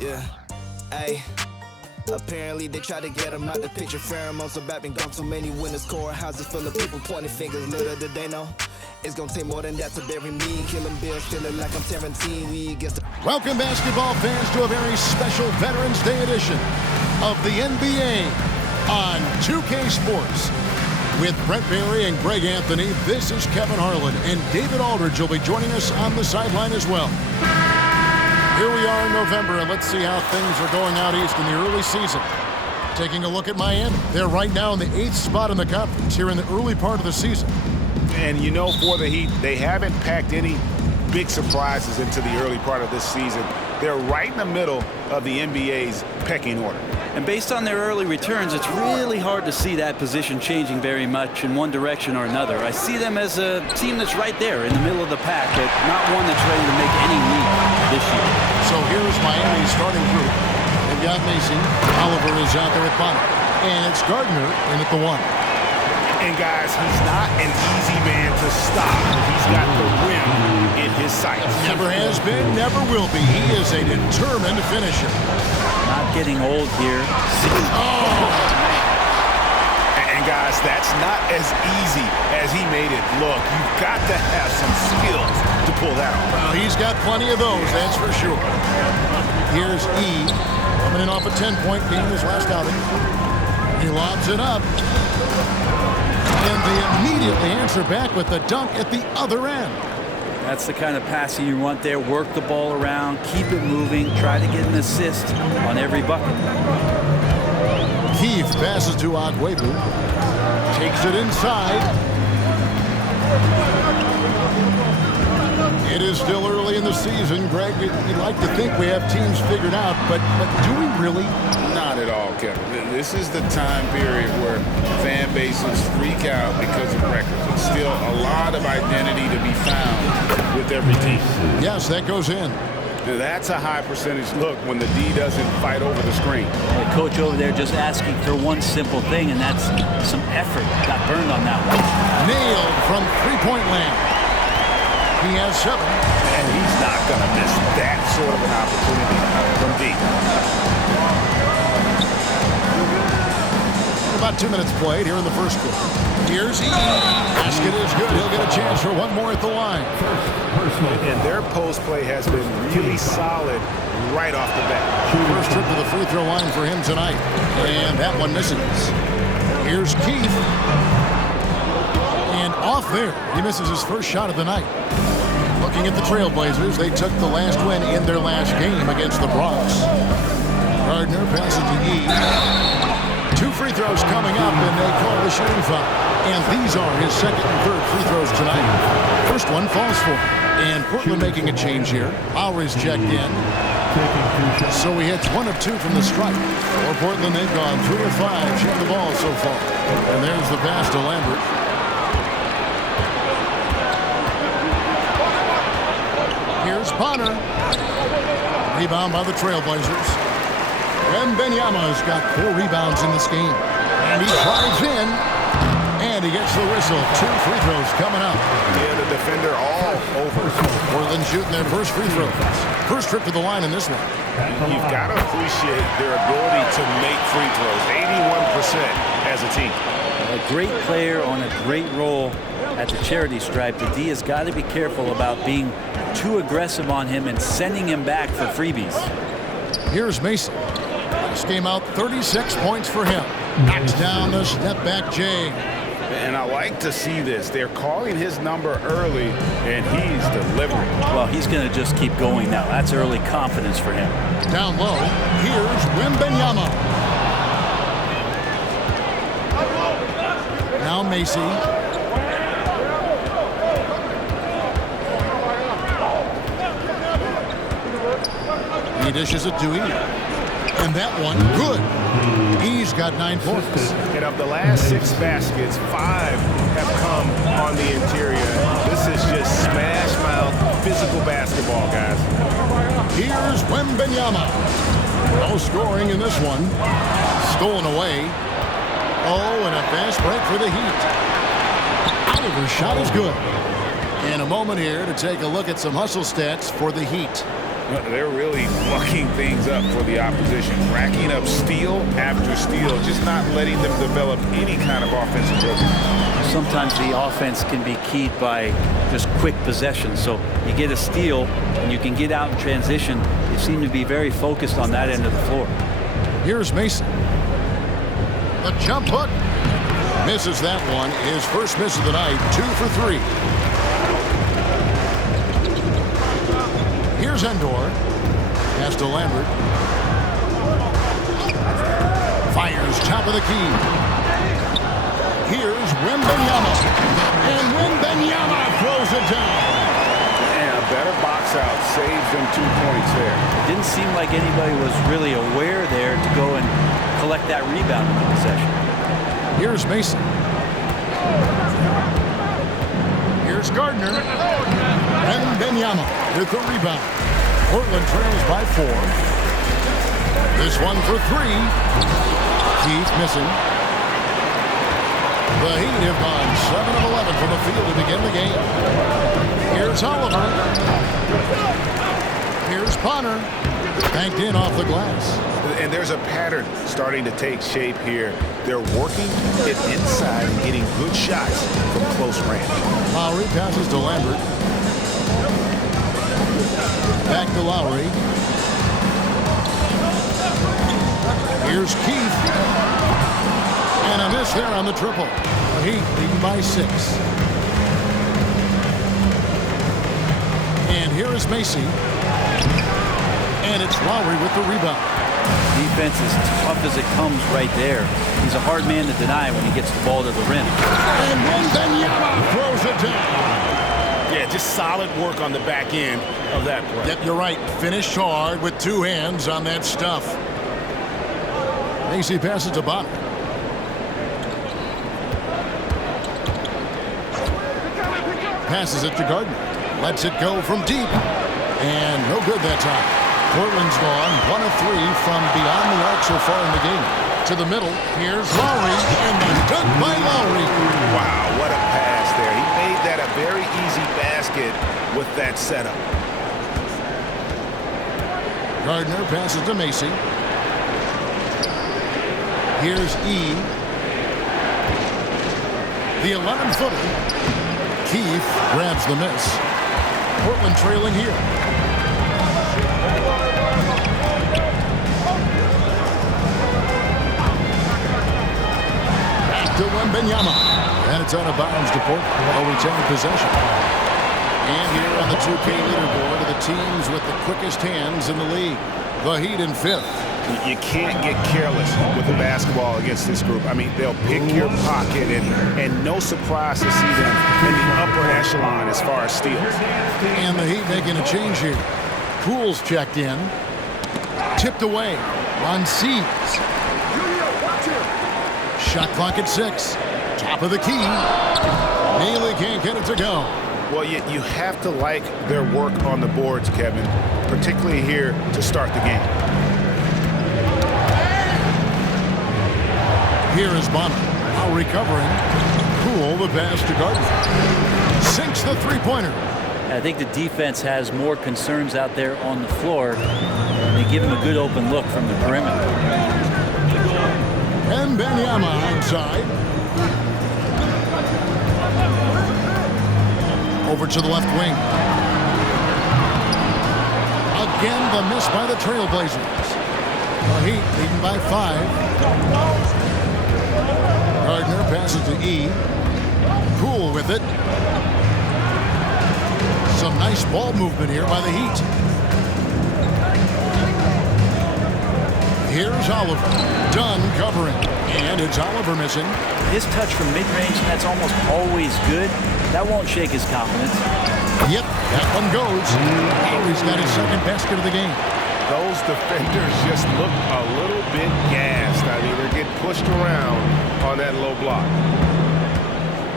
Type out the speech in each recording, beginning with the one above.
Yeah, hey. Apparently they try to get him out the picture. Pheromones about been gone too many winners. Courthouses full of people pointing fingers. Little did they know it's gonna take more than that to bury me. Killing Bill, feeling like I'm 17. We against the... Welcome, basketball fans, to a very special Veterans Day edition of the NBA on 2K Sports. With Brent Barry and Greg Anthony, this is Kevin Harlan, and David Aldridge will be joining us on the sideline as well. Here we are in November, and let's see how things are going out east in the early season. Taking a look at Miami. They're right now in the 8th spot in the conference here in the early part of the season. And you know, for the Heat, they haven't packed any big surprises into the early part of this season. They're right in the middle of the NBA's pecking order. And based on their early returns, it's really hard to see that position changing very much in one direction or another. I see them as a team that's right there in the middle of the pack, but not one that's ready to make any leap this year. So here's Miami's starting group. They've got Mason. Oliver is out there at bottom. And it's Gardner in at the 1. And guys, he's not an easy man to stop. He's got the rim in his sights. Never has been, never will be. He is a determined finisher. Not getting old here. And guys, that's not as easy as he made it look. You've got to have some skills to pull that off. Well, he's got plenty of those, that's for sure. Here's E. Coming in off a 10-point game his last outing. He lobs it up. And they immediately answer back with the dunk at the other end. That's the kind of passing you want there. Work the ball around, keep it moving, try to get an assist on every bucket. Keith passes to Agüero. Takes it inside. It is still early in the season, Greg. You'd like to think we have teams figured out, but do we really? Not at all, Kevin. This is the time period where fan bases freak out because of records. It's still a lot of identity to be found with every team. Yes, that goes in. That's a high percentage look when the D doesn't fight over the screen. The coach over there just asking for one simple thing, and that's some effort. Got burned on that one. Nailed from three-point land. He has 7. And he's not going to miss that sort of an opportunity from deep. About 2 minutes played here in the first quarter. Here's E. Basket is good. He'll get a chance for one more at the line. And their post play has been really solid right off the bat. First trip to the free throw line for him tonight. And that one misses. Here's Keith. And off there, he misses his first shot of the night. Looking at the Trailblazers, they took the last win in their last game against the Bronx. Gardner passes to E. 2 free throws coming up, and they call the shooting foul. And these are his second and third free throws tonight. First one falls for him. And Portland making a change here. Lowry's checked in. So he hits 1 of 2 from the stripe. For Portland, they've gone 3 of 5 shooting the ball so far. And there's the pass to Lambert. Here's Bonner. Rebound by the Trailblazers. Wembanyama's got 4 rebounds in this game. And he drives in. And he gets the whistle. 2 free throws coming up. Yeah, the defender all over. Portland shooting their first free throws. First trip to the line in this one. You've got to appreciate their ability to make free throws. 81% as a team. A great player on a great role at the charity stripe. The D has got to be careful about being too aggressive on him and sending him back for freebies. Here's Mason. This game out 36 points for him. Knocks down the step back Jay. And I like to see this. They're calling his number early, and he's delivering. Well, he's going to just keep going now. That's early confidence for him. Down low, here's Wembanyama. Now Macy. He dishes it to E. And that one, good. He's got 9 points. And of the last 6 baskets, 5 have come on the interior. This is just smash mouth, physical basketball, guys. Here's Wembanyama. No scoring in this one. Stolen away. Oh, and a fast break for the Heat. Oliver's shot is good. And a moment here to take a look at some hustle stats for the Heat. They're really mucking things up for the opposition, racking up steal after steal, just not letting them develop any kind of offensive rhythm. Sometimes the offense can be keyed by just quick possession. So you get a steal and you can get out in transition. They seem to be very focused on that end of the floor. Here's Mason. The jump hook. Misses that one. His first miss of the night, 2 for 3. Here's Endor. Pass to Lambert. Fires top of the key. Here's Wembanyama. And Wembanyama throws it down. And a better box out saves them 2 points there. It didn't seem like anybody was really aware there to go and collect that rebound in the possession. Here's Mason. Here's Gardner. Wembanyama with the rebound. Portland trails by 4. This one for 3. Keith missing. The Heat have gone 7 of 11 from the field to begin the game. Here's Oliver. Here's Bonner. Banked in off the glass. And there's a pattern starting to take shape here. They're working it inside and getting good shots from close range. Lowry passes to Lambert. Back to Lowry. Here's Keith. And a miss there on the triple. The Heat leading by 6. And here is Macy. And it's Lowry with the rebound. Defense is tough as it comes right there. He's a hard man to deny when he gets the ball to the rim. And Wembanyama throws it down. Yeah, just solid work on the back end of that play. Yep, you're right. Finished hard with 2 hands on that stuff. Macy passes to Bonner. Passes it to Gardner. Lets it go from deep. And no good that time. Portland's gone 1 of 3 from beyond the arc so far in the game. To the middle. Here's Lowry. And the dunk by Lowry. Wow, what a pass there. He made that a very easy basket with that setup. Gardner passes to Macy. Here's E. The 11-footer. Keith grabs the miss. Portland trailing here. Back to Wembanyama. And it's out of bounds to Portland. They'll retain possession. And here on the 2K leaderboard are the teams with the quickest hands in the league. The Heat in 5th. You can't get careless with the basketball against this group. I mean, they'll pick your pocket, and no surprise to see them in the upper echelon as far as steals. And the Heat making a change here. Poole's checked in. Tipped away on Seeds. Shot clock at 6. Top of the key. Neely can't get it to go. Well, you have to like their work on the boards, Kevin, particularly here to start the game. Here is Bonner. Now recovering. Poole the pass to Gardner. Sinks the three-pointer. I think the defense has more concerns out there on the floor. They give him a good open look from the perimeter. And Wembanyama outside. Over to the left wing. Again, the miss by the Trailblazers. The Heat leading by 5. Gardner passes to E. Poole with it. Some nice ball movement here by the Heat. Here's Oliver. Dunn covering. And it's Oliver missing. His touch from mid-range, that's almost always good. That won't shake his confidence. Yep, that one goes. He's got his second basket of the game. Those defenders just look a little bit gassed. I mean, they're getting pushed around on that low block.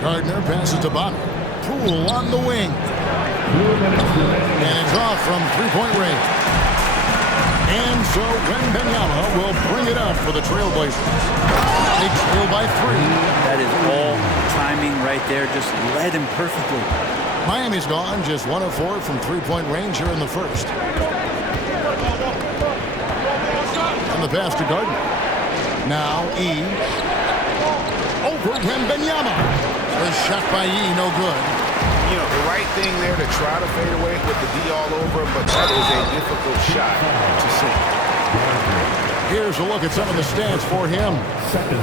Gardner passes to Bonner. Poole on the wing. And it's off from three-point range. And so Wembanyama will bring it up for the Trailblazers. They trail by 3. That is all timing right there. Just led him perfectly. Miami's gone just 1 of 4 from three-point range here in the first. And the pass to Gardner. Now E. Over Wembanyama. The shot by E, no good. You know, the right thing there to try to fade away with the D all over him, but that is a difficult shot to see. Here's a look at some of the stats for him.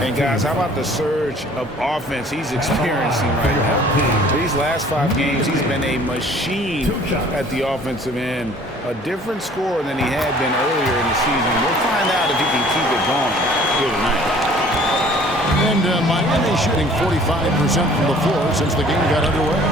And guys, how about the surge of offense he's experiencing right now? These last 5 games, he's been a machine at the offensive end. A different scorer than he had been earlier in the season. We'll find out if he can keep it going here tonight. And Miami shooting 45% from the floor since the game got underway.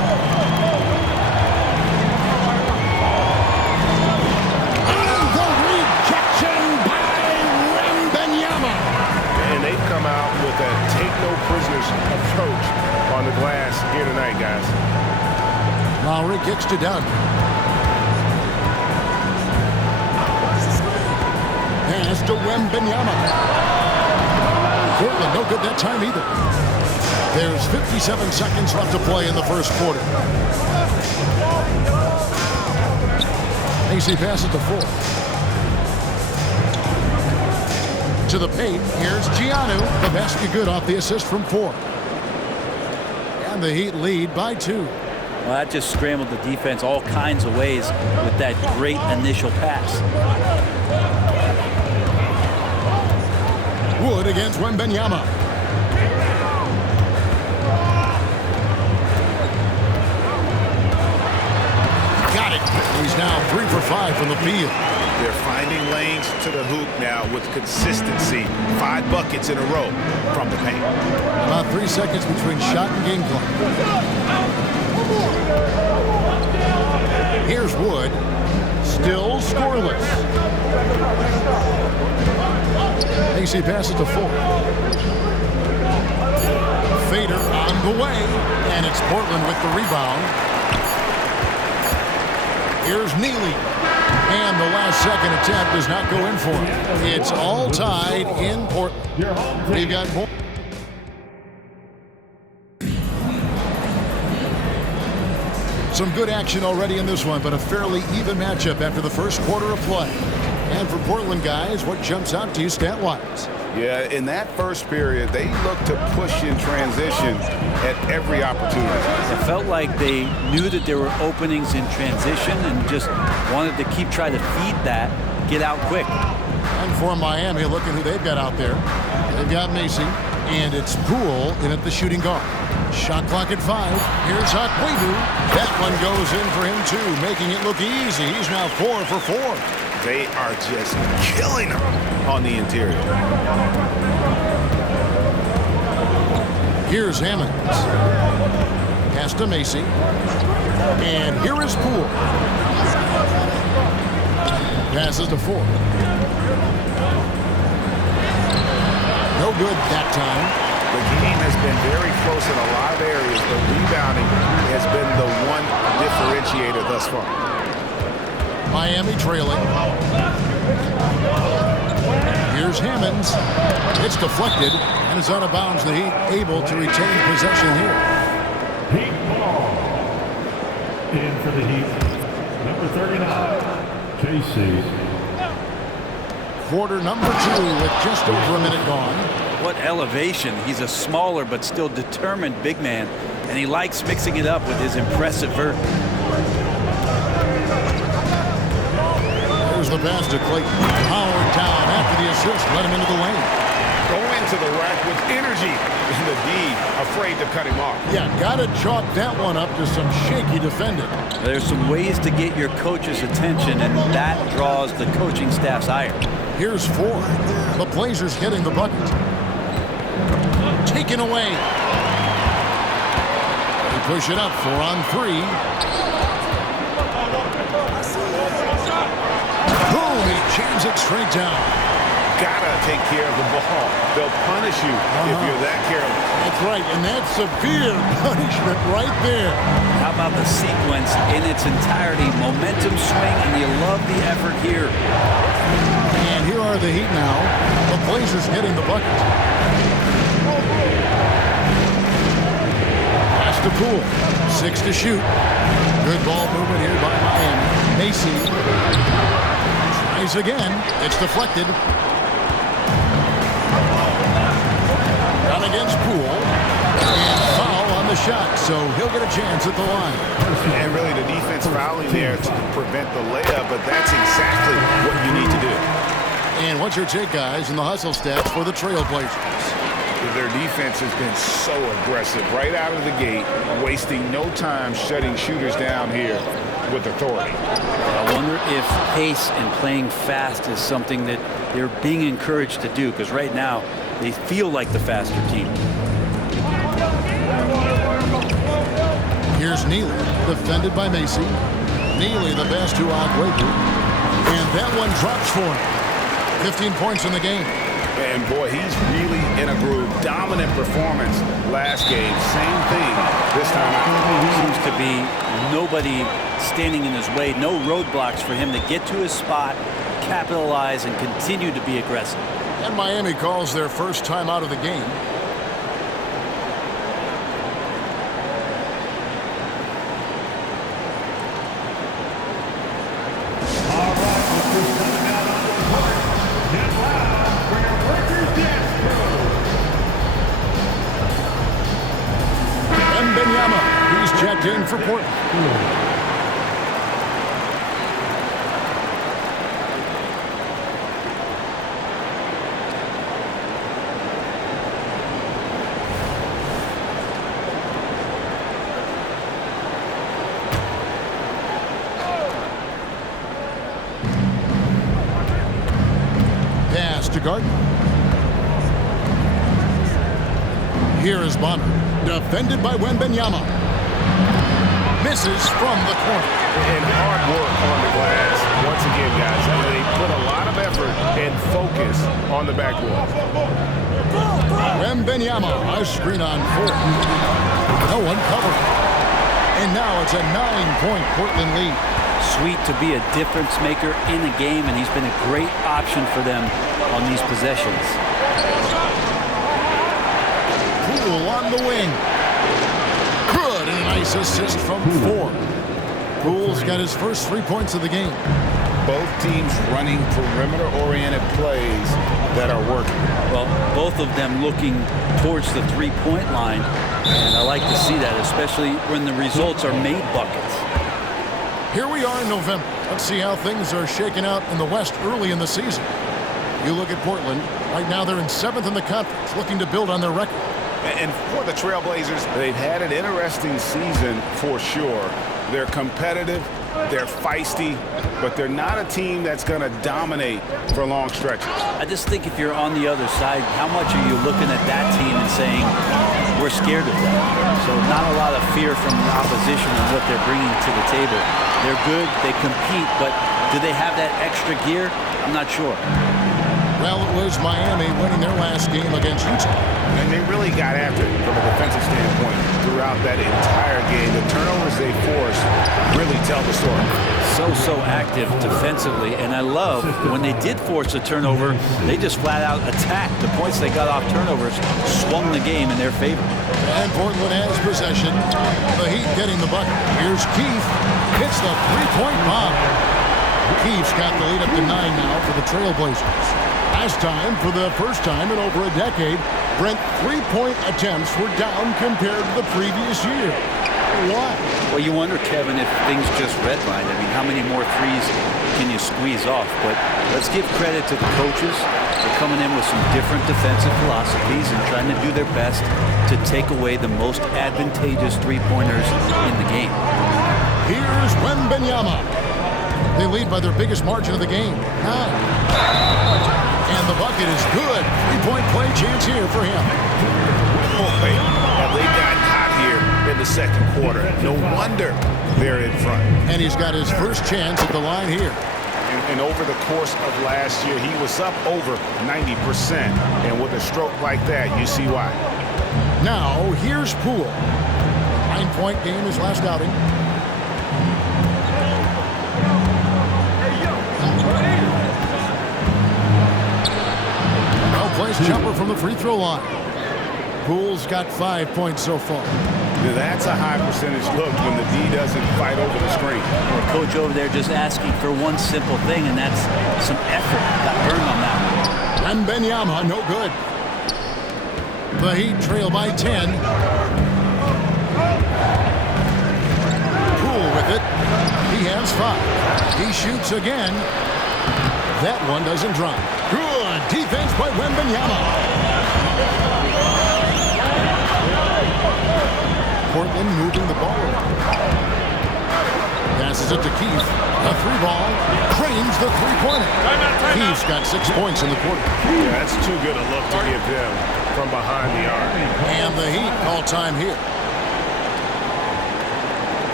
Come out with a take-no-prisoners approach on the glass here tonight, guys. Lowry kicks to Dunn. Pass to Wembanyama. Portland, no good that time either. There's 57 seconds left to play in the first quarter. AC passes to 4. To the paint. Here's Giannou. The basket good off the assist from 4. And the Heat lead by 2. Well, that just scrambled the defense all kinds of ways with that great initial pass. Wood against Wembanyama. Got it. He's now 3 for 5 from the field. They're finding lanes to the hoop now with consistency. 5 buckets in a row from the paint. About 3 seconds between shot and game clock. Here's Wood. Still scoreless. AC passes to 4. Fader on the way. And it's Portland with the rebound. Here's Neely. And the last second attempt does not go in for him. It's all tied in Portland. We've got more. Some good action already in this one, but a fairly even matchup after the first quarter of play. And for Portland guys, what jumps out to you stat-wise? Yeah, in that first period, they looked to push in transition at every opportunity. It felt like they knew that there were openings in transition and just wanted to keep trying to feed that, get out quick. And for Miami, look at who they've got out there. They've got Macy, and it's Poole in at the shooting guard. Shot clock at 5. Here's Hakwebu. That one goes in for him, too, making it look easy. He's now 4 for 4. They are just killing them on the interior. Here's Hammonds. Pass to Macy. And here is Poole. Passes to 4. No good that time. The game has been very close in a lot of areas, but rebounding has been the one differentiator thus far. Miami trailing. Here's Hammonds. It's deflected, and it's out of bounds. The Heat able to retain possession here. Heat ball. In for the Heat, number 39, KC. Quarter number 2 with just over a minute gone. What elevation. He's a smaller but still determined big man, and he likes mixing it up with his impressive vert. There's the pass to Clayton. Howard down after the assist. Let him into the lane. Go into the rack with energy. And the D afraid to cut him off. Yeah, got to chalk that one up to some shaky defending. There's some ways to get your coach's attention, and that draws the coaching staff's ire. Here's 4. The Blazers getting the bucket. Taken away. They push it up 4 on 3. Boom, he jams it straight down. Gotta take care of the ball. They'll punish you if you're that careless. That's right, and that's severe punishment right there. How about the sequence in its entirety? Momentum swing, and you love the effort here. And here are the Heat now. The Blazers getting the bucket. Pass to Poole. 6 to shoot. Good ball movement here by Miami. Macy tries again. It's deflected. Down against Poole. And foul on the shot, so he'll get a chance at the line. And really the defense fouling there to prevent the layup, but that's exactly what you need to do. And what's your take, guys, in the hustle stats for the Trailblazers? Their defense has been so aggressive right out of the gate, wasting no time shutting shooters down here with authority. I wonder if pace and playing fast is something that they're being encouraged to do, because right now they feel like the faster team. Here's Neely, defended by Macy. Neely, the best two-out breaker. And that one drops for him. 15 points in the game. And boy, he's really in a groove. Dominant performance last game. Same thing this time out. Seems to be nobody standing in his way. No roadblocks for him to get to his spot, capitalize, and continue to be aggressive. And Miami calls their first time out of the game. He's checked in for Portland. Pass to Gardner. Here is Bonner, defended by Wembanyama. Misses from the corner. And hard work on the glass. Once again, guys, they put a lot of effort and focus on the backboard. Wembanyama, a screen on 4. No one covered. And now it's a 9-point Portland lead. Sweet to be a difference maker in the game, and he's been a great option for them on these possessions. Poole on the wing. Good, and a nice assist from 4. Poole's got his first 3 points of the game. Both teams running perimeter-oriented plays that are working. Well, both of them looking towards the three-point line, and I like to see that, especially when the results are made buckets. Here we are in November. Let's see how things are shaking out in the West early in the season. You look at Portland. Right now they're in 7th in the conference, looking to build on their record. And for the Trailblazers, they've had an interesting season for sure. They're competitive, they're feisty, but they're not a team that's going to dominate for long stretches. I just think if you're on the other side, how much are you looking at that team and saying, we're scared of them? So not a lot of fear from the opposition and what they're bringing to the table. They're good, they compete, but do they have that extra gear? I'm not sure. Well, it was Miami winning their last game against Utah. And they really got after it from a defensive standpoint throughout that entire game. The turnovers they forced really tell the story. So active defensively, and I love when they did force a turnover, they just flat out attacked. The points they got off turnovers swung the game in their favor. And Portland has possession. The Heat getting the bucket. Here's Keith. Hits the three-point bomb. Keith's got the lead up to 9 now for the Trailblazers. Last time, for the first time in over a decade, Brent three-point attempts were down compared to the previous year. Why? Well, you wonder, Kevin, if things just redlined. I mean, how many more threes can you squeeze off? But let's give credit to the coaches for coming in with some different defensive philosophies and trying to do their best to take away the most advantageous three-pointers in the game. Here's Wembanyama. They lead by their biggest margin of the game, 9. And the bucket is good. Three-point play chance here for him. Boy, have they gotten hot here in the second quarter. No wonder they're in front. And he's got his first chance at the line here. And over the course of last year, he was up over 90%. And with a stroke like that, you see why. Now, here's Poole. 9-point game his last outing. Well-placed jumper from the free throw line. Poole's got 5 points so far. Now, that's a high percentage look when the D doesn't fight over the screen. Well, coach over there just asking for one simple thing, and that's some effort. Got burned on that one. And Wembanyama, no good. The Heat trail by 10. Poole with it. He has 5. He shoots again. That one doesn't drop. Good defense by Wembanyama. Portland moving the ball around. Passes it to Keith. A 3-ball. Drains the 3-pointer. Keith's got 6 points in the quarter. Yeah, that's too good a look to give them from behind the arc. And the Heat call time here.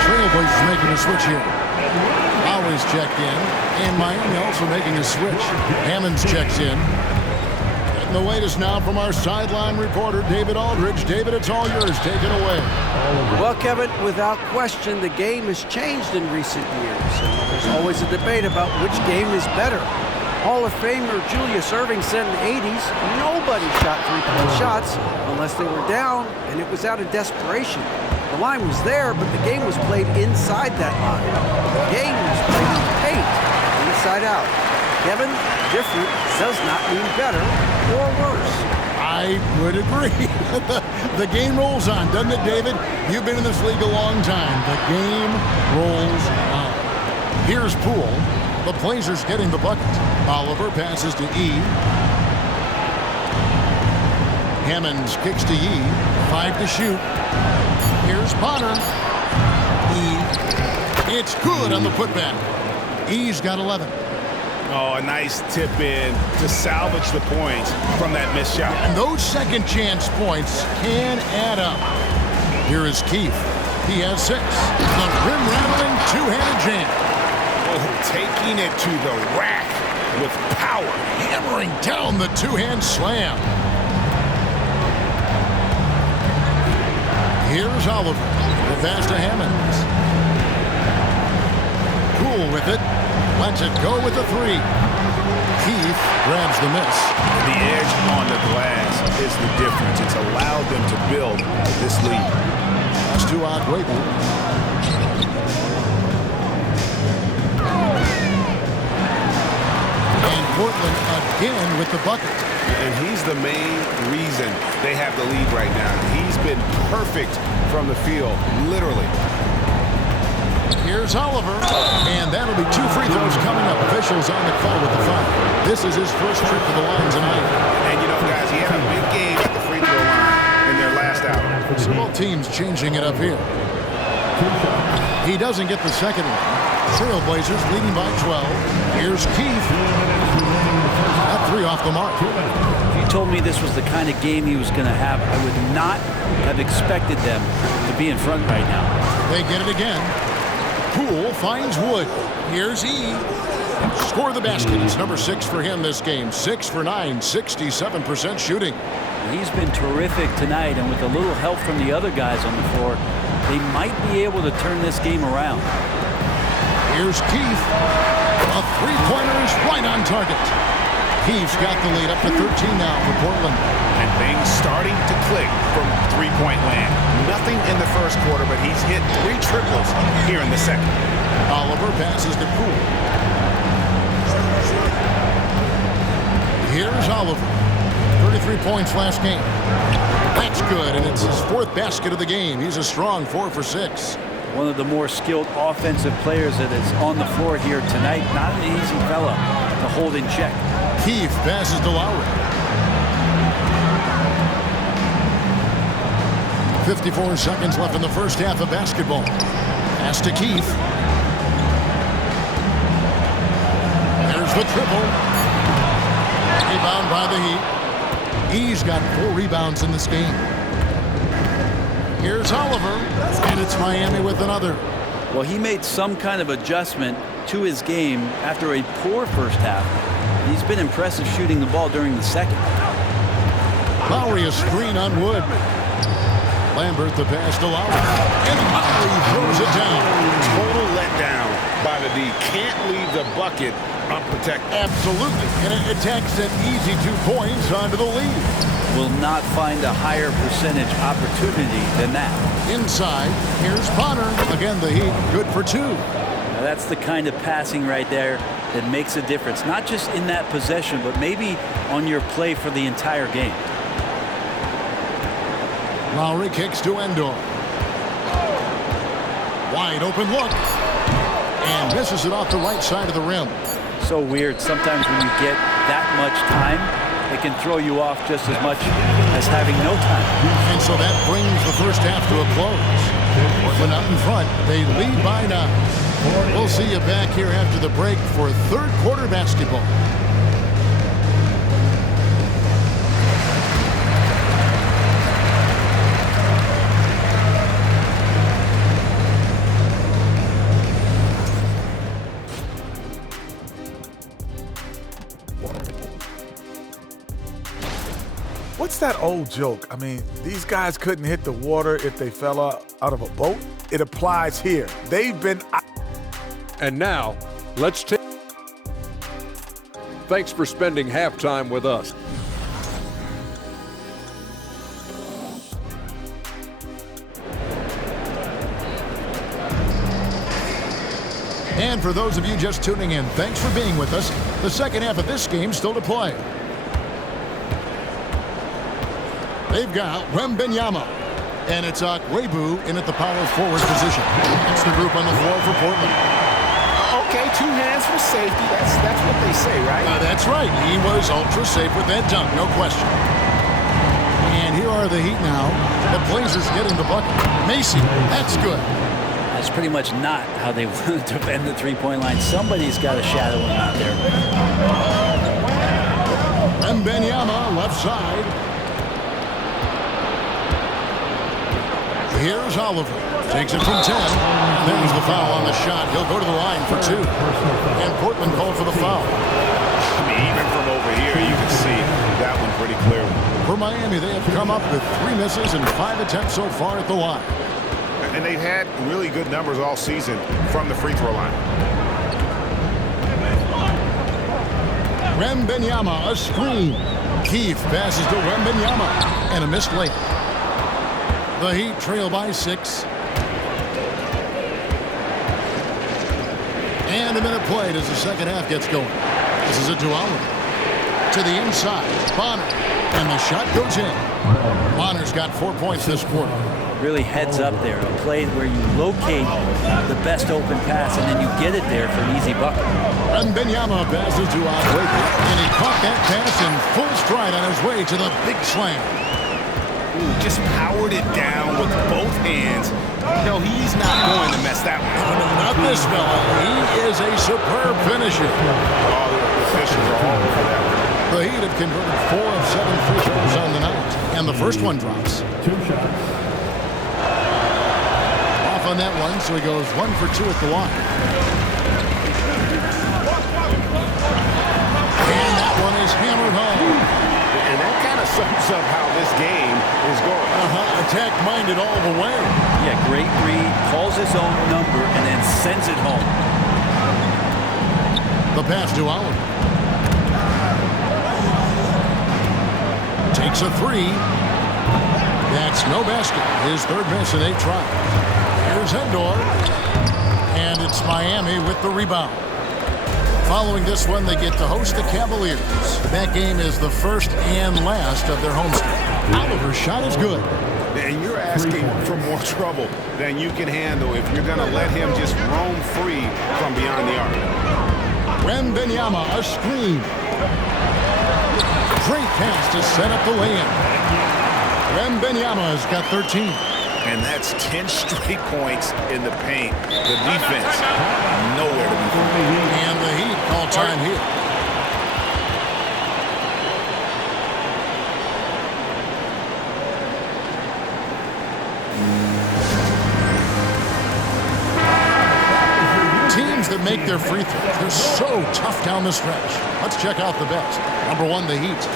Trailblazers making a switch here. Lowry's checked in, and Miami also making a switch. Hammonds checks in. And the latest now from our sideline reporter, David Aldridge. David, it's all yours. Take it away. Well, Kevin, without question, the game has changed in recent years. And there's always a debate about which game is better. Hall of Famer Julius Erving said in the 80s, nobody shot three-point shots unless they were down, and it was out of desperation. The line was there, but the game was played inside that line. The game was played in paint, inside out. Kevin, different does not mean better or worse. I would agree. The game rolls on, doesn't it, David? You've been in this league a long time. The game rolls on. Here's Poole. The Blazers getting the bucket. Oliver passes to E. Hammonds kicks to E. 5 to shoot. Here's Potter. E. It's good on the putback. E's got 11. Oh, a nice tip in to salvage the points from that missed shot. And those second chance points can add up. Here is Keith. He has 6. The rim-rattling two-handed jam. Oh, taking it to the rack with power. Hammering down the two-hand slam. Here's Oliver. The pass to Hammonds. Poole with it. Lets it go with the 3. Keith grabs the miss. The edge on the glass is the difference. It's allowed them to build this lead. That's to Agüero. And Portland again with the bucket. And he's the main reason they have the lead right now. He's been perfect from the field, literally. Here's Oliver, and that'll be 2 free throws coming up. Officials on the call with the foul. This is his first trip to the line tonight. And you know, guys, he had a big game at the free throw line in their last out. So both teams changing it up here. He doesn't get the second one. Trailblazers leading by 12. Here's Keith. That 3 off the mark. If you told me this was the kind of game he was going to have, I would not have expected them to be in front right now. They get it again. Poole finds Wood. Here's E. Score the basket. It's number 6 for him this game. 6 for 9, 67% shooting. He's been terrific tonight, and with a little help from the other guys on the floor, they might be able to turn this game around. Here's Keith. A three-pointer is right on target. Keith's got the lead up to 13 now for Portland. And things starting to click from three-point land. Nothing in the first quarter, but he's hit 3 triples here in the second. Oliver passes to Poole. Here's Oliver. 33 points last game. That's good, and it's his 4th basket of the game. He's a strong 4 for 6. One of the more skilled offensive players that is on the floor here tonight. Not an easy fella to hold in check. Keith passes to Lowry. 54 seconds left in the first half of basketball. Pass to Keith. There's the triple. Rebound by the Heat. He's got 4 rebounds in this game. Here's Oliver, and it's Miami with another. Well, he made some kind of adjustment to his game after a poor first half. He's been impressive shooting the ball during the second. Lowry a screen on Wood. Lambert, the pass to Lowry. And Lowry throws it down. Total letdown by the D. Can't leave the bucket unprotected. Absolutely. And it attacks an easy 2 points onto the lead. Will not find a higher percentage opportunity than that. Inside, here's Bonner. Again, the Heat good for 2. Now that's the kind of passing right there that makes a difference, not just in that possession, but maybe on your play for the entire game. Lowry kicks to Endor. Wide open look. And misses it off the right side of the rim. So weird. Sometimes when you get that much time, it can throw you off just as much as having no time. And so that brings the first half to a close. Portland out in front. They lead by 9. We'll see you back here after the break for third quarter basketball. What's that old joke? I mean, these guys couldn't hit the water if they fell out of a boat. It applies here. They've been... And now, let's take... Thanks for spending halftime with us. And for those of you just tuning in, thanks for being with us. The second half of this game still to play. They've got Wembanyama, and it's Akwebu in at the power forward position. That's the group on the floor for Portland. Okay, 2 hands for safety. That's what they say, right? That's right. He was ultra safe with that dunk, no question. And here are the Heat now. The Blazers getting the bucket. Macy, that's good. That's pretty much not how they want to defend the three-point line. Somebody's got to shadow him out there. Wembanyama, left side. Here's Oliver. Takes it from 10. There's the foul on the shot. He'll go to the line for 2. And Portland called for the foul. I mean, even from over here, you can see that one pretty clearly. For Miami, they have come up with 3 misses and 5 attempts so far at the line. And they've had really good numbers all season from the free throw line. Wembanyama, a screen. Keith passes to Wembanyama. And a missed layup. The Heat trail by 6. And a minute played as the second half gets going. This is a duel. To the inside, Bonner. And the shot goes in. Bonner's got 4 points this quarter. Really heads up there. A play where you locate the best open pass and then you get it there for an easy bucket. Wembanyama passes to Akwebu. And he caught that pass in full stride on his way to the big slam. Just powered it down with both hands. No, he's not going to mess that one up. No, not this fella. He is a superb finisher. All the officials are all over that. The Heat have converted 4 of 7 free throws on the night. And the first one drops. 2 shots. Off on that one, so he goes 1 for 2 at the line. And that one is hammered home. And that kind of sums up how this game is going. Attack-minded all the way. Yeah, great read, calls his own number, and then sends it home. The pass to Oliver. Takes a 3. That's no basket. His third miss in 8 tries. Here's Endor. And it's Miami with the rebound. Following this one, they get to host the Cavaliers. That game is the first and last of their homestand. Oliver's shot is good. And you're asking for more trouble than you can handle if you're going to let him just roam free from beyond the arc. Wembanyama, a screen. Great pass to set up the lay-in. Wembanyama has got 13. And that's 10 straight points in the paint. The defense, nowhere to be found. And the Heat call time here. Team teams that make their free throws, they're so tough down the stretch. Let's check out the best. Number 1, the Heat.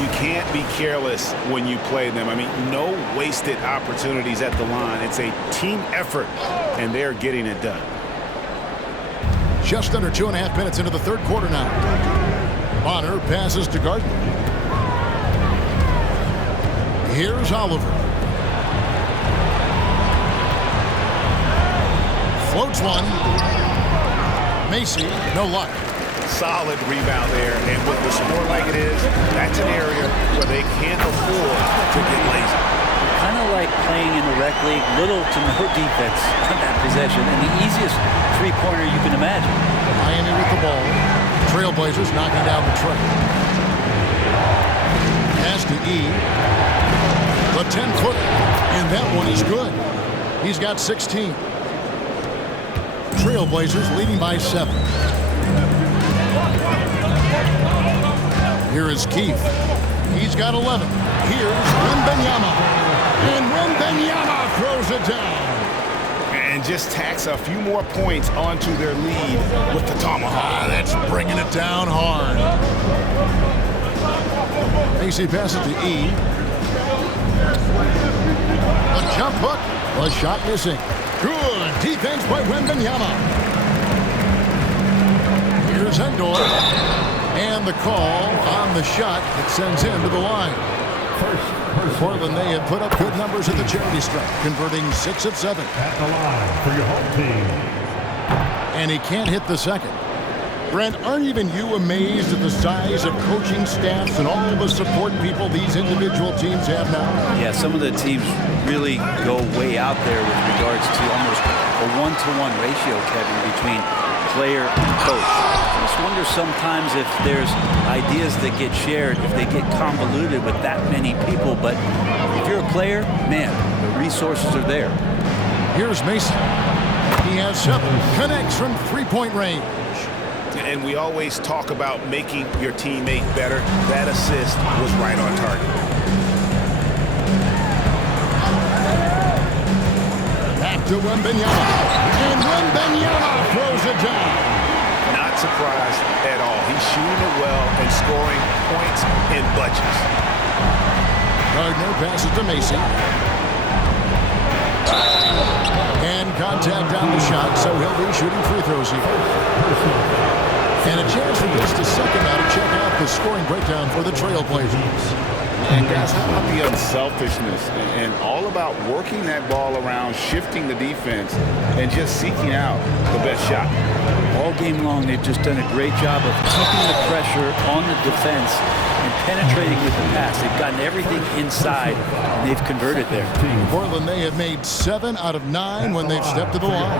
You can't be careless when you play them. I mean, no wasted opportunities at the line. It's a team effort, and they're getting it done. Just under 2.5 minutes into the third quarter now. Bonner passes to Gardner. Here's Oliver. Floats one. Macy, no luck. Solid rebound there, and with the score like it is, that's an area where they can't afford to get lazy. Kind of like playing in the rec league, little to no defense on that possession, and the easiest three-pointer you can imagine. Miami with the ball. Trailblazers knocking down the tray. Pass to E. The 10-footer, and that one is good. He's got 16. Trailblazers leading by 7. Here is Keith. He's got 11. Here's Wembanyama. And Wembanyama throws it down. And just tacks a few more points onto their lead with the tomahawk. That's bringing it down hard. Macy passes to E. A jump hook. A shot missing. Good defense by Wembanyama. Here's Endor. And the call on the shot that sends him to the line. Portland, they have put up good numbers at the charity stripe, converting 6 of 7. At the line for your home team. And he can't hit the second. Brent, aren't even you amazed at the size of coaching staffs and all the support people these individual teams have now? Yeah, some of the teams really go way out there with regards to almost a 1-to-1 ratio, Kevin, between player and coach. I just wonder sometimes if there's ideas that get shared, if they get convoluted with that many people. But if you're a player, man, the resources are there. Here's Mason. He has 7. Connects from three-point range. And we always talk about making your teammate better. That assist was right on target. Back to Wembanyama. And Wembanyama throws it down. Not surprised at all. He's shooting it well and scoring points in bunches. Gardner passes to Macy. And contact on the shot, so he'll be shooting free throws here. And a chance for just a second now to check out the scoring breakdown for the Trailblazers. And guys, how about the unselfishness and all about working that ball around, shifting the defense, and just seeking out the best shot. All game long, they've just done a great job of keeping the pressure on the defense and penetrating with the pass. They've gotten everything inside, and they've converted there. Portland, they have made 7 out of 9 when they've stepped to the line.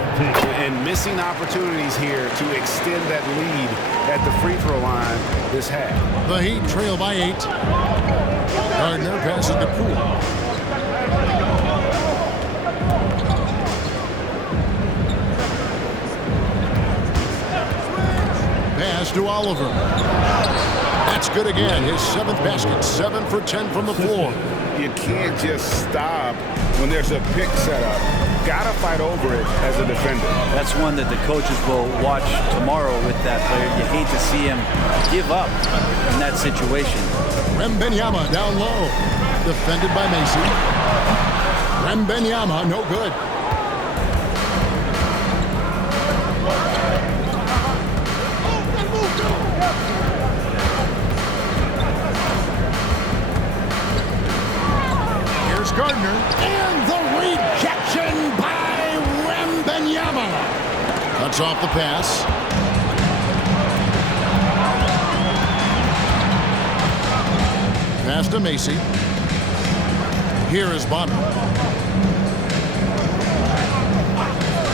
And missing opportunities here to extend that lead at the free throw line this half. The Heat trail by 8. Gardner passes to Poole. Pass to Oliver. That's good again. His 7th basket. 7 for 10 from the floor. You can't just stop when there's a pick set up. Gotta fight over it as a defender. That's one that the coaches will watch tomorrow with that player. You hate to see him give up in that situation. Wembanyama down low. Defended by Macy. Wembanyama, no good. Here's Gardner. And the rejection by Wembanyama. Cuts off the pass. Pass to Macy. Here is Bonner.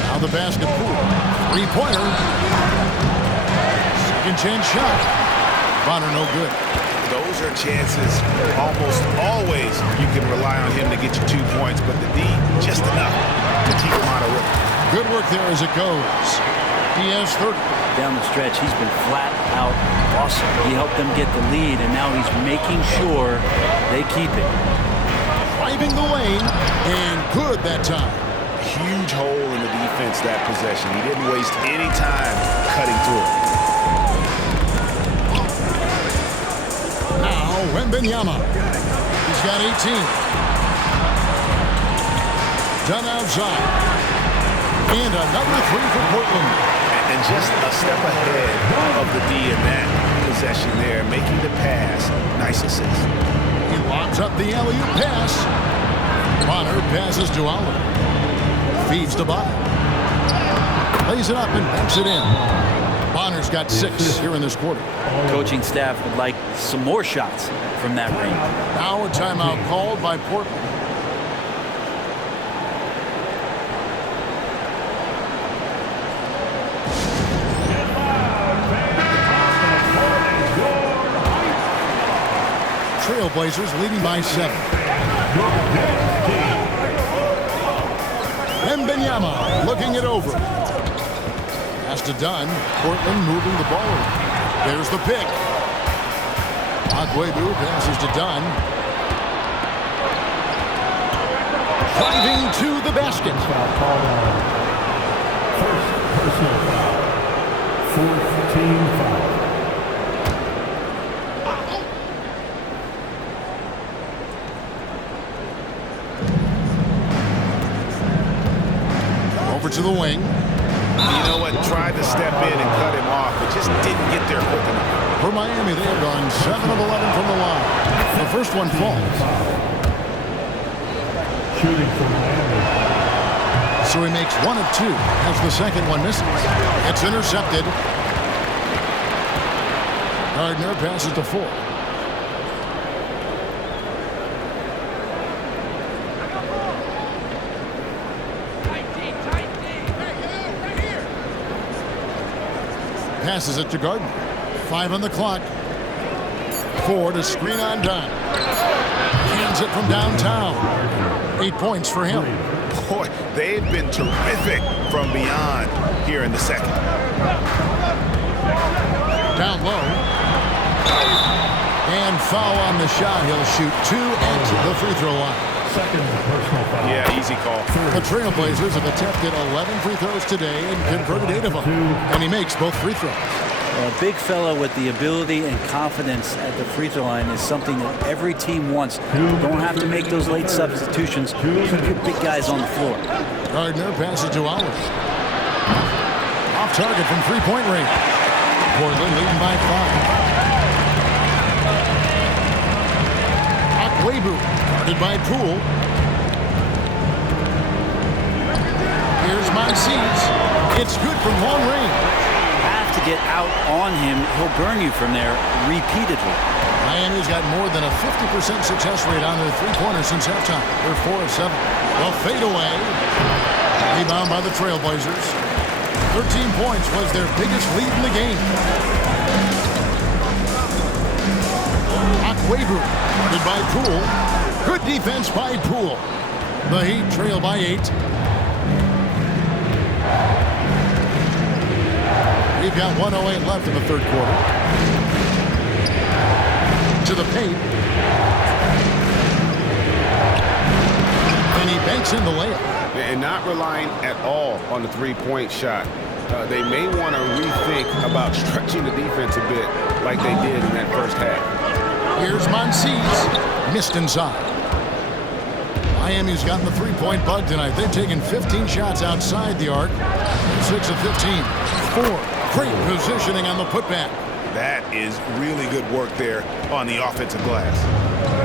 Now the basket Poole. 3-pointer. Second chance shot. Bonner no good. Those are chances almost always you can rely on him to get you 2 points, but the D just enough to keep him on a rhythm. Good work there as it goes. He has 30. Down the stretch, he's been flat out awesome. He helped them get the lead, and now he's making sure they keep it. Driving the lane, and good that time. Huge hole in the defense that possession. He didn't waste any time Wembanyama. He's got 18. Done outside. And another three for Portland. And just a step ahead of the D in that possession there, making the pass. Nice assist. He lobs up the alley-oop pass. Bonner passes to Oliver. Feeds to Bonner. Lays it up and banks it in. Bonner's got 6 here in this quarter. Coaching staff would like some more shots from that range. Now a timeout called by Portland. Trailblazers leading by 7. Wembanyama looking it over. Pass to Dunn. Portland moving the ball around. There's the pick. Akwebu passes to Dunn. Driving to the basket. First personal foul. Fourth team foul. Over to the wing. You know what? Tried to step in and cut him off, but just didn't get there quick enough. For Miami, they have gone 7 of 11 from the line. The first one falls. Shooting for Miami. So he makes 1 of 2 as the second one misses. It's intercepted. Gardner passes to 4. Passes it to Gardner. 5 on the clock. 4 to screen on Dunn. Hands it from downtown. 8 points for him. Boy, they've been terrific from beyond here in the second. Down low. And foul on the shot. He'll shoot 2 at the free throw line. Second personal foul. Yeah, easy call. The Trailblazers have attempted 11 free throws today and converted 8 of them. And he makes both free throws. A big fella with the ability and confidence at the free throw line is something that every team wants. You don't have to make those late substitutions. Keep your big guys on the floor. Gardner passes to Oliver. Off target from three-point range. Portland leading by 5. Akwebu guarded by Poole. Here's Monsees. It's good from long range. To get out on him, he'll burn you from there repeatedly. Miami's got more than a 50% success rate on their three-pointers since halftime. They're 4 of 7. The fadeaway. Rebound by the Trailblazers. 13 points was their biggest lead in the game. Akwebu guarded by Poole. Good defense by Poole. The Heat trail by 8. We've got 1:08 left in the third quarter. To the paint. And he banks in the layup. And not relying at all on the three-point shot. They may want to rethink about stretching the defense a bit like they did in that first half. Here's Monsees. Missed inside. Miami's gotten the three-point bug tonight. They've taken 15 shots outside the arc. 6 of 15. 4. Great positioning on the putback. That is really good work there on the offensive glass.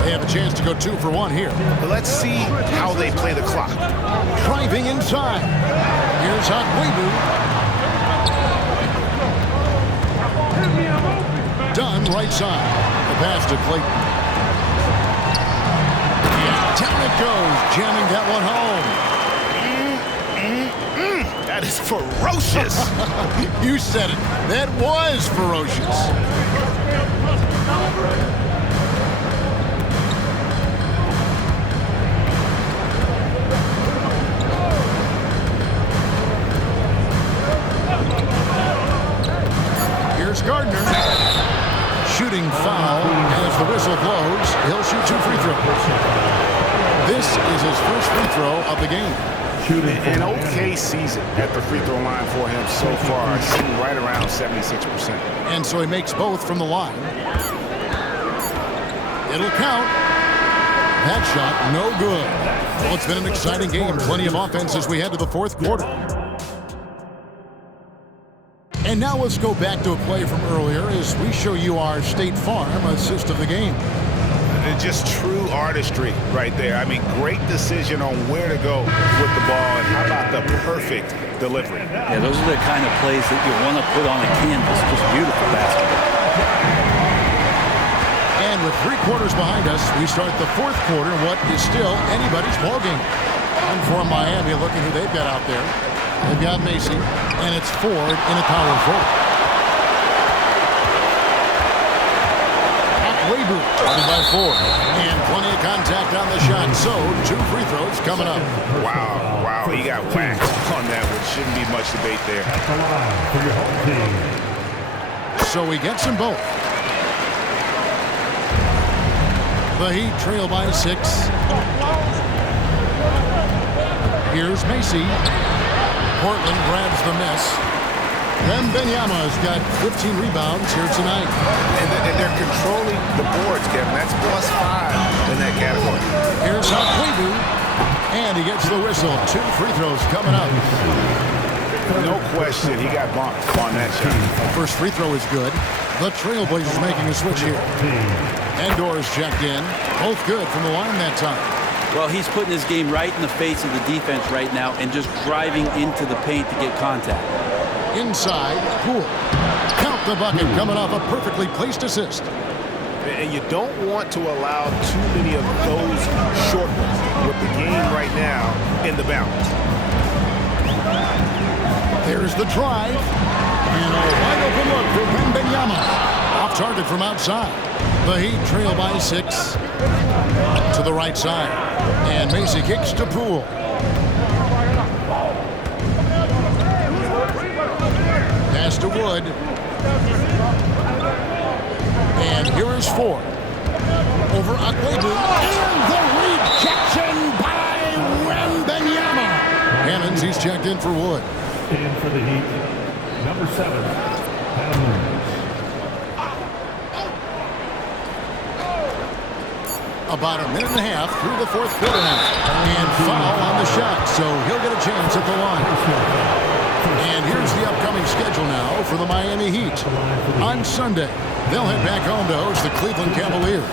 They have a chance to go 2 for 1 here. Let's see how they play the clock. Driving inside. Here's Akwebu. Dunn right side. The pass to Clayton. And down it goes. Jamming that one home. That is ferocious. You said it. That was ferocious. Here's Gardner. Shooting foul as the whistle blows. He'll shoot 2 free throws. This is his first free throw of the game. An okay season at the free throw line for him so far, sitting right around 76%. And so he makes both from the line. It'll count. That shot, no good. Well, it's been an exciting game. Plenty of offense as we head to the fourth quarter. And now let's go back to a play from earlier as we show you our State Farm assist of the game. Just true artistry right there. I mean, great decision on where to go with the ball, and how about the perfect delivery. Yeah, those are the kind of plays that you want to put on a canvas. Just beautiful basketball. And with 3 quarters behind us, we start the fourth quarter, what is still anybody's ballgame. And for Miami, look at who they've got out there. They've got Macy, and it's Ford in a power forward. Akwebu started by Ford, and plenty of contact on the shot. So 2 free throws coming up. Wow, he got whacked on that one. Shouldn't be much debate there. At the line for your home team. So he gets them both. The Heat trail by 6. Here's Macy. Portland grabs the miss. Wembanyama's got 15 rebounds here tonight. And they're controlling the boards, Kevin. That's +5 in that category. Here's Akwebu. And he gets the whistle. 2 free throws coming up. No question, he got bumped on that shot. First free throw is good. The Trailblazers making a switch here. Endor's checked in. Both good from the line that time. Well, he's putting his game right in the face of the defense right now and just driving into the paint to get contact. Inside, Poole. Count the bucket coming off a perfectly placed assist. And you don't want to allow too many of those short ones with the game right now in the balance. There's the drive. And a wide open look for Wembanyama. Off target from outside. The Heat trail by 6. To the right side. And Macy kicks to Poole. Pass to Wood. And here is Ford. Over Akwebu. And the rejection by Wembanyama. Hammonds, he's checked in for Wood. In for the Heat, number 7, Hammonds. About a minute and a half through the fourth quarter now. And foul on the shot, so he'll get a chance at the line. And here's the upcoming schedule now for the Miami Heat. On Sunday, they'll head back home to host the Cleveland Cavaliers.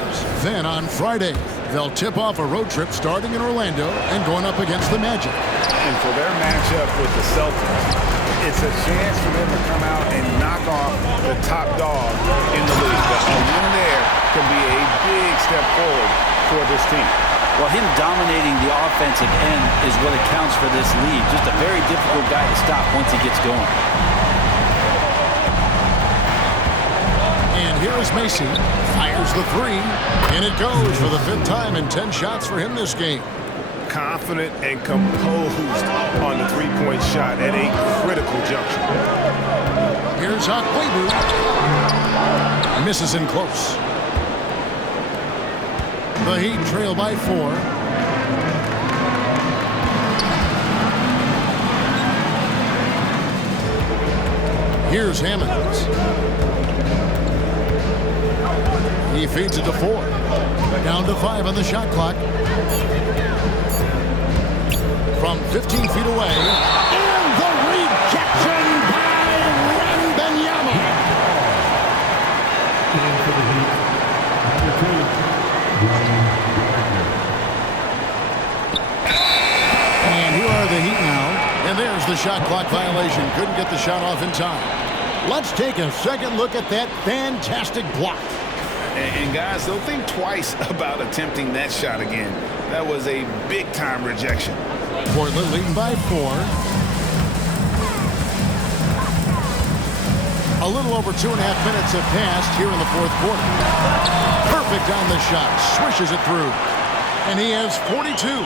Then on Friday, they'll tip off a road trip starting in Orlando and going up against the Magic. And for their matchup with the Celtics, it's a chance for them to come out and knock off the top dog in the league. But a win there can be a big step forward for this team. Well, him dominating the offensive end is what accounts for this lead. Just a very difficult guy to stop once he gets going. And here is Macy. Fires the 3. And it goes for the 5th time in 10 shots for him this game. Confident and composed on the three-point shot at a critical juncture. Here's Akwebu. Misses in close. The Heat trail by 4. Here's Hammonds. He feeds it to 4. Down to 5 on the shot clock. From 15 feet away. And the rejection by Wembanyama. In for the Heat, number 2, And here are the Heat now. And there's the shot clock violation. Couldn't get the shot off in time. Let's take a second look at that fantastic block. And guys, don't think twice about attempting that shot again. That was a big-time rejection. Portland leading by 4. A little over 2.5 minutes have passed here in the fourth quarter. Perfect on the shot. Swishes it through. And he has 42.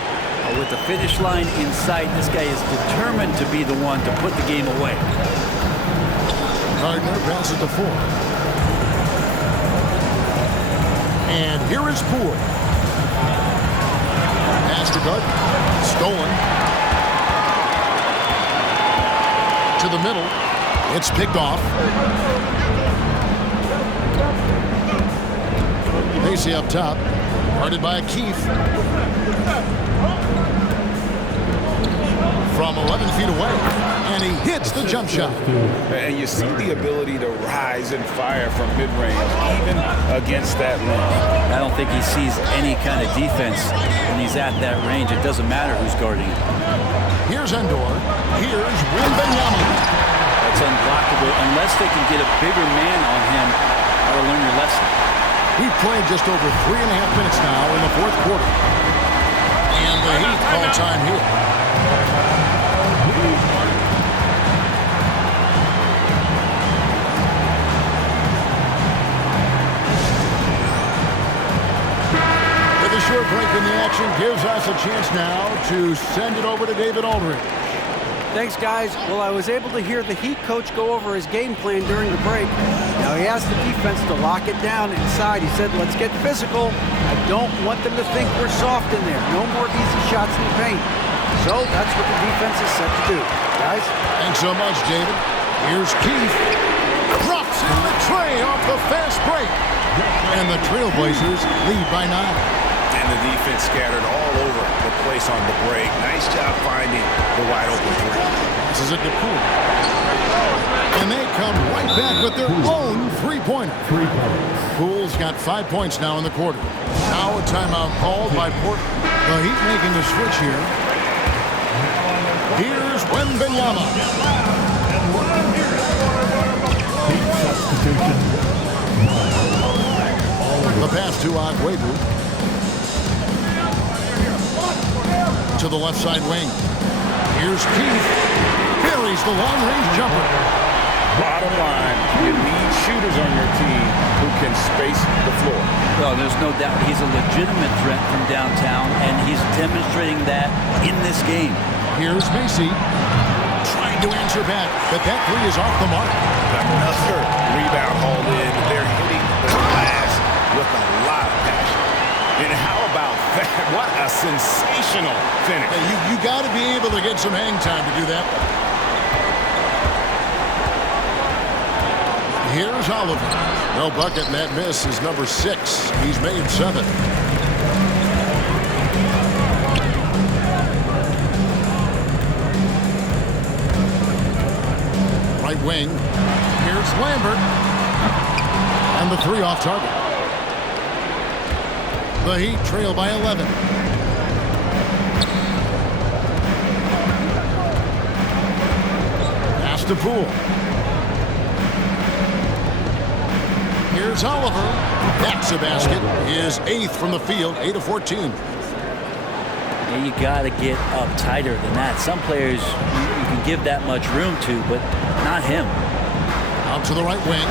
With the finish line in sight, this guy is determined to be the one to put the game away. Gardner passes to 4. And here is Poole. Pass to Gardner. Stolen. To the middle. It's picked off. Macy up top, guarded by Keith. From 11 feet away, and he hits the jump shot. And you see the ability to rise and fire from mid-range, even against that length. I don't think he sees any kind of defense when he's at that range. It doesn't matter who's guarding him. Here's Endor. Here's Wembanyama. That's unblockable unless they can get a bigger man on him. How to learn your lesson. We've played just over 3.5 minutes now in the fourth quarter. And the Heat call time here. With a short break in the action gives us a chance now to send it over to David Aldridge. Thanks, guys. Well, I was able to hear the Heat coach go over his game plan during the break. Now, he asked the defense to lock it down inside. He said, let's get physical. I don't want them to think we're soft in there. No more easy shots in the paint. So that's what the defense is set to do. Guys? Thanks so much, David. Here's Keith. Drops in the tray off the fast break. And the Trailblazers lead by 9. And the defense scattered all over the place on the break. Nice job finding the wide open three. This is a Poole. And they come right back with their own three-pointer. Poole's got 5 points now in the quarter. Now a timeout called by Portland. The Heat making the switch here. Here's Wembanyama. The pass to Agüero. To the left side wing. Here's Keith. Buries the long-range jumper. Bottom line, you need shooters on your team who can space the floor. Well, there's no doubt he's a legitimate threat from downtown, and he's demonstrating that in this game. Here's Macy. Trying to answer back, but that three is off the mark. Another rebound hauled in. They're hitting the glass with a lot of passion. And how about that? What a sensational finish. Hey, you got to be able to get some hang time to do that. Here's Oliver. No bucket, and that miss is number 6. He's made 7. Right wing. Here's Lambert. And the 3 off target. The Heat trail by 11. Pass to Poole. Here's Oliver. That's a basket. His 8th from the field, 8 of 14. And you got to get up tighter than that. Some players you can give that much room to, but not him. Out to the right wing.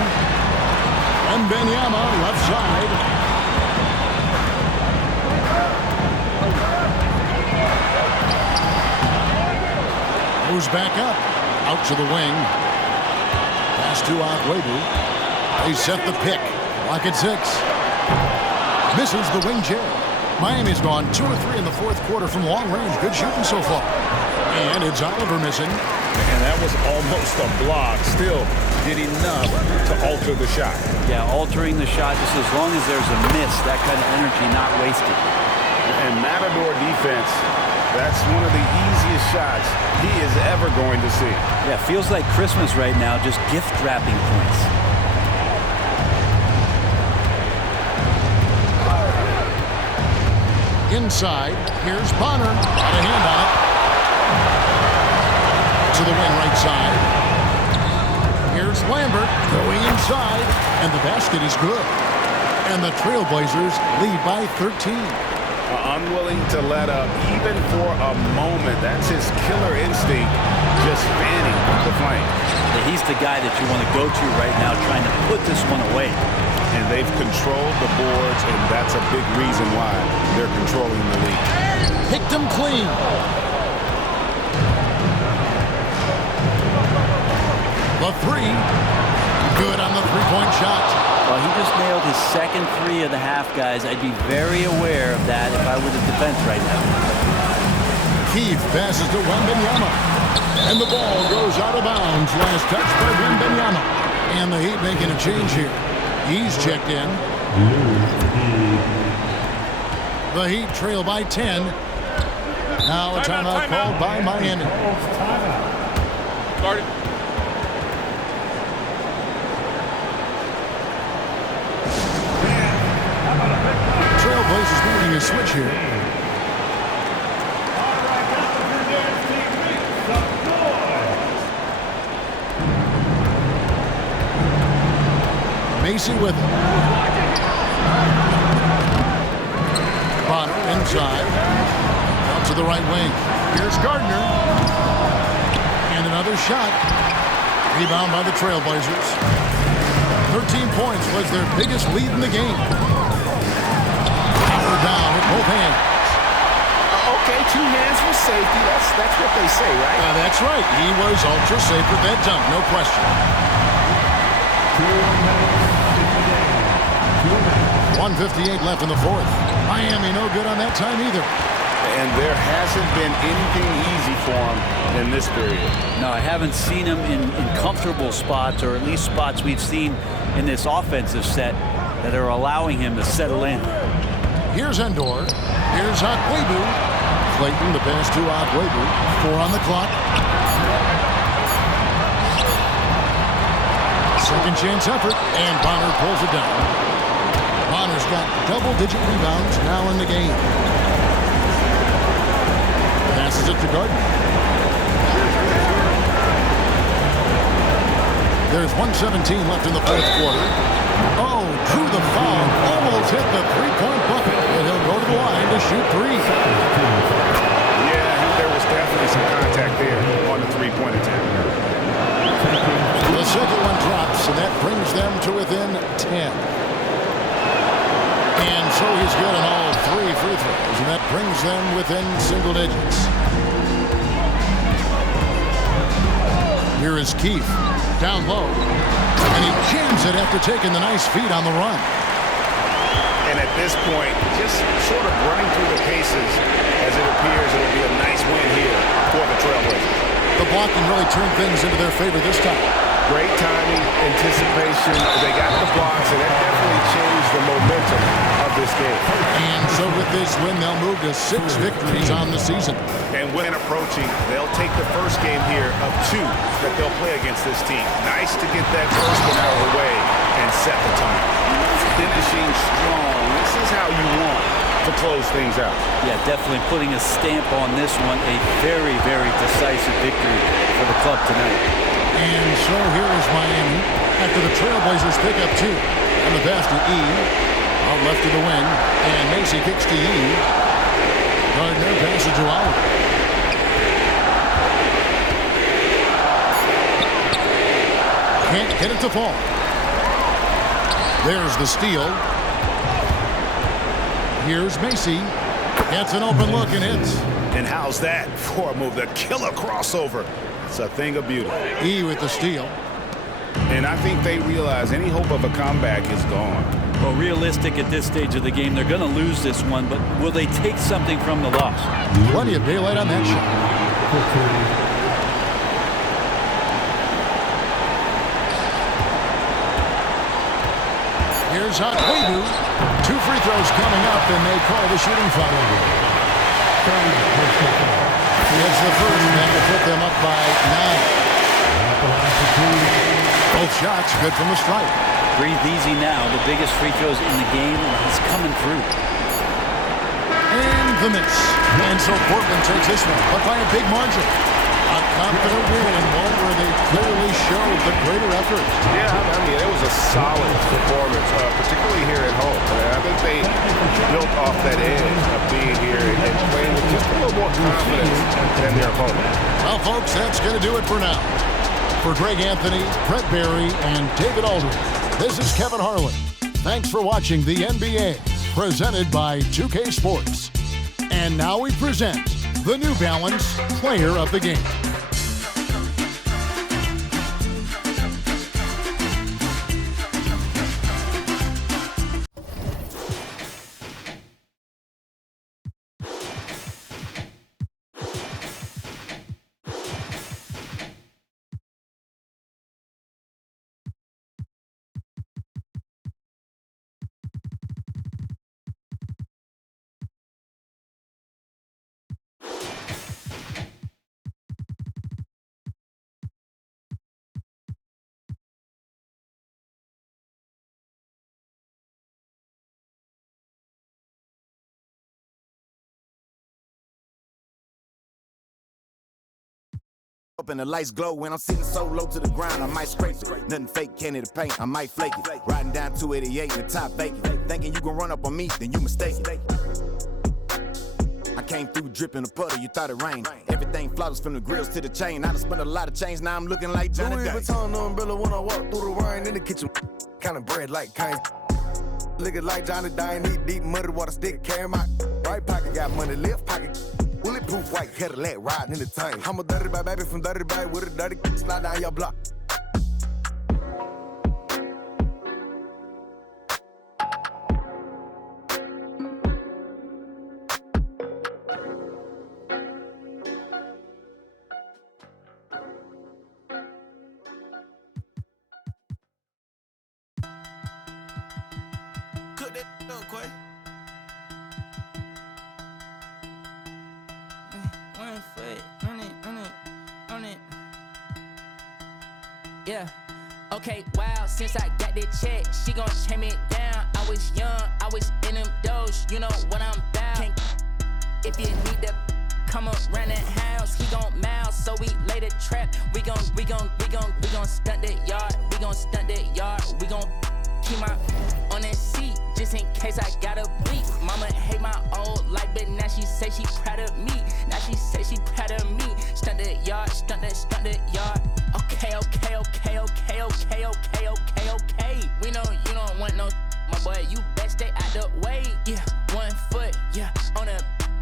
Wembanyama, left side. Moves back up. Out to the wing. Pass to Agüero. They set the pick. Lock at 6. Misses the wing chair. Miami's gone 2 or 3 in the fourth quarter from long range. Good shooting so far. And it's Oliver missing. And that was almost a block. Still did enough to alter the shot. Yeah, altering the shot just as long as there's a miss. That kind of energy not wasted. And Matador defense, that's one of the easiest shots he is ever going to see. Yeah, feels like Christmas right now, just gift wrapping points. Inside, here's Bonner. Got a hand on it. To the wing right side. Here's Lambert going inside, and the basket is good. And the Trailblazers lead by 13. Unwilling to let up even for a moment. That's his killer instinct, just fanning the flame. He's the guy that you want to go to right now, trying to put this one away. And they've controlled the boards, and that's a big reason why they're controlling the league. Picked him clean. The 3. Good on the three-point shot. Well, he just nailed his second 3 of the half, guys. I'd be very aware of that if I were the defense right now. Keith passes to Wembanyama. And the ball goes out of bounds. Last touch by Wembanyama. And the Heat making a change here. He's checked in. The Heat trail by 10. Now a timeout called by Miami. Started. Trailblazers making a switch here. Macy with it. Bonner inside. Out to the right wing. Here's Gardner. And another shot. Rebound by the Trailblazers. 13 points was their biggest lead in the game. Power down with both hands. Okay, 2 hands for safety. That's what they say, right? That's right. He was ultra safe with that dunk, no question. 1:58 left in the fourth. Miami no good on that time either. And there hasn't been anything easy for him in this period. No, I haven't seen him in comfortable spots, or at least spots we've seen in this offensive set that are allowing him to settle in. Here's Endor. Here's Akwebu. Clayton, the pass to Akwebu. 4 on the clock. Second chance effort, and Bonner pulls it down. Bonner's got double-digit rebounds now in the game. Passes it to Gardner. There's 1:17 left in the fourth quarter. Oh, drew the foul. Almost hit the three-point bucket. And he'll go to the line to shoot 3. Yeah, there was definitely some contact there on the three-point attempt. The second one drops, and that brings them to within 10. And so he's good on all 3 free throws, and that brings them within single digits. Here is Keefe, down low, and he jams it after taking the nice feed on the run. And at this point, just sort of running through the paces as it appears it'll be a nice win here for the Trailblazers. The blocking really turned things into their favor this time. Great timing, anticipation. They got the blocks, and that definitely changed the momentum of this game. And so with this win, they'll move to 6 victories on the season. And when approaching, they'll take the first game here of 2 that they'll play against this team. Nice to get that first one out of the way and set the tone. Finishing strong. This is how you want to close things out. Yeah, definitely putting a stamp on this one. A very, very decisive victory for the club tonight. And so here is Miami after the Trailblazers pick up 2. And the pass to E. Out left to the wing. And Macy kicks to E. Gardner passes to Howard. Can't get it to fall. There's the steal. Here's Macy. Gets an open look and hits. And how's that for a move? The killer crossover. It's a thing of beauty. E with the steal. And I think they realize any hope of a comeback is gone. Well, realistic at this stage of the game, they're going to lose this one, but will they take something from the loss? Plenty of daylight on that shot. Here's Akwebu. 2 free throws coming up, and they call the shooting foul. It's the first, and that will put them up by 9. Both shots good from the stripe. Breathe easy now. The biggest free throws in the game, and he's coming through. And the miss. And so Portland takes this one, but by a big margin. A confident win, and one where they clearly showed the greater effort. Yeah, I mean, it was a solid performance, particularly here at home. I think they built off that edge of being here and playing with just a little more confidence than their opponent. Well, folks, that's going to do it for now. For Greg Anthony, Brett Barry, and David Aldridge, this is Kevin Harlan. Thanks for watching the NBA, presented by 2K Sports. And now we present the New Balance Player of the Game. up and the lights glow. When I'm sitting so low to the ground, I might scrape it. Nothing fake, candy to paint, I might flake it. Riding down 288 in the top vacant. Thinking you gon' run up on me, then you mistaken. I came through dripping a puddle, you thought it rained. Everything flawless from the grills to the chain. I done spent a lot of change, now I'm looking like Johnny Day. Louis Vuitton umbrella when I walk through the rain in the kitchen. Kind of bread like kind. Looking like Johnny Dine, eat deep muddy water stick, carry my right pocket, got money, left pocket. Bulletproof white Cadillac riding in the tank. I'm a dirty bag baby from dirty bag with a dirty slide down your block. Cook that up, Quay. 1 foot on it. Yeah. Okay, wow, since I got that check, she gon' chain me down. I was young, I was in them doors, you know what I'm about. If you need to come around that house, he gon' mouse, so we lay the trap. We gon' stunt that yard, we gon' keep my on that seat, just in case I gotta bleep. Mama hate my old life, but now she say she proud of me. Stunt that yard, stunt that yard. Okay. We know you don't want no, my boy, you best stay out the way. Yeah, 1 foot, yeah, on a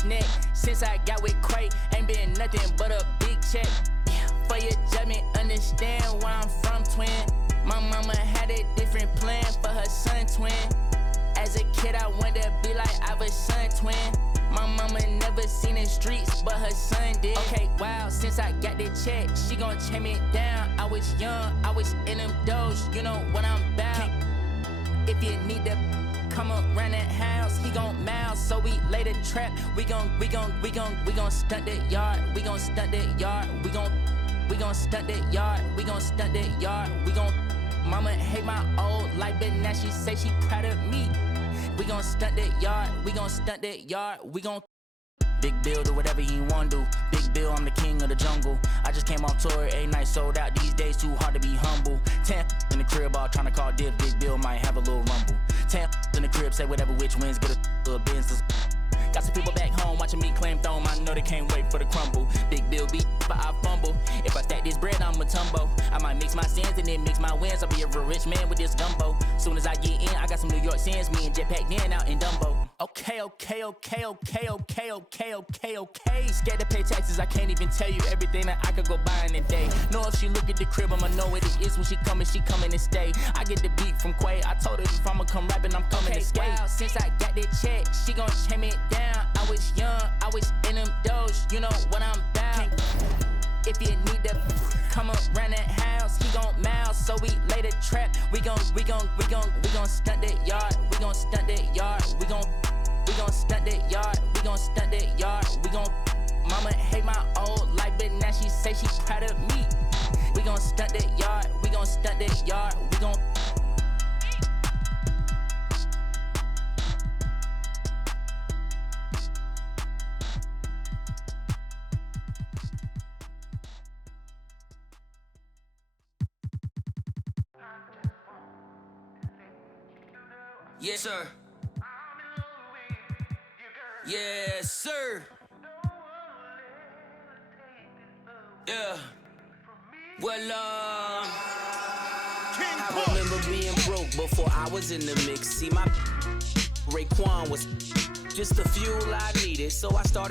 neck. Since I got with Quay, ain't been nothing but a big check. Yeah, for your judgment, understand where I'm from, twin. My mama had a different plan for her son, twin. As a kid, I wanted to be like Iver's son, twin. My mama never seen the streets, but her son did. Okay, wow, since I got that check, she gon' chain me down. I was young, I was in them doors, you know what I'm about. If you need to come around that house, he gon' mouse, so we lay the trap. We gon' stunt that yard, we gon' stunt that yard, we gon' stunt that yard, we gon' stunt that yard, we gon'. Mama hate my old life, but now she say she proud of me. We gon' stunt that yard, we gon' stunt that yard, we gon' Big Bill, do whatever he wanna do. Big Bill, I'm the king of the jungle. I just came off tour, 8 nights sold out. These days too hard to be humble. 10 in the crib, all tryna call div. Big Bill might have a little rumble. 10 in the crib, say whatever which wins, get a business. Got some people back home watching me claim throne. I know they can't wait for the crumble. Big Bill beat, but I fumble. If I stack this bread, I'm a tumbo. I might mix my sins and then mix my wins. I'll be a real rich man with this gumbo. Soon as I get in, I got some New York sins. Me and Jetpack Dan out in Dumbo. Okay. Scared to pay taxes, I can't even tell you everything that I could go buy in a day. Know if she look at the crib, I'ma know what it is when she coming to stay. I get the beat from Quay. I told her if I'ma come rapping, I'm coming to skate. Wow, since I got that check, she gon' chain me down. I was young, I was in them doors, you know what I'm about. If you need to come around that house, he gon' mouse, so we lay the trap. We gon' stunt that yard, we gon' stunt that yard, we gon' stunt that yard, we gon' stunt that yard, we gon'. Mama hate my old life, but now she say she proud of me. We gon' stunt that yard, we gon' stunt that yard, we gon'. Yes, sir. Yes, sir. Yeah. Well, I remember being broke before I was in the mix. See, my Raekwon was just the fuel I needed, so I started